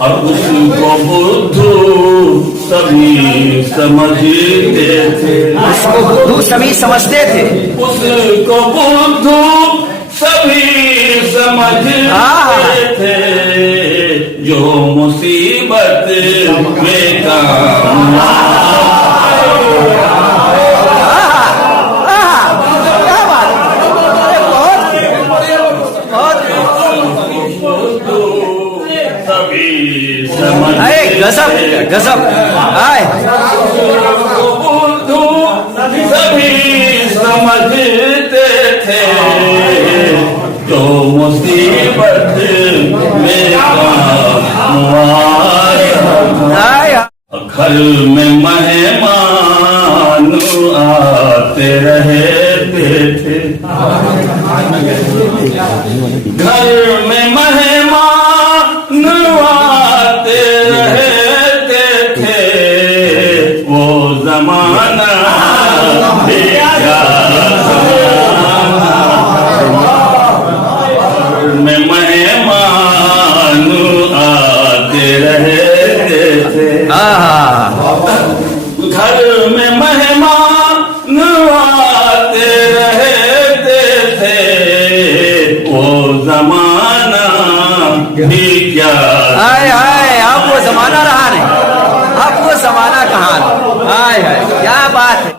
और उसको बुद्धू सभी समझते थे। उसको बुद्धू सभी समझते थे। उसको बुद्धू सभी समझते थे। जो मुसीबत में काम गजब गजब आए सभी समझते थे। जो मुसीबत में काम आया। घर में मेहमान आते रहते थे। घर में मेहमान आते रहते थे। वो जमाना में मेहमान आते रहते थे। घर में मेहमान आते रहते थे। वो जमाना भी क्या हाय हाय, अब वो जमाना रहा नहीं, अब वो जमाना कहाँ। हाय हाय, क्या बात है।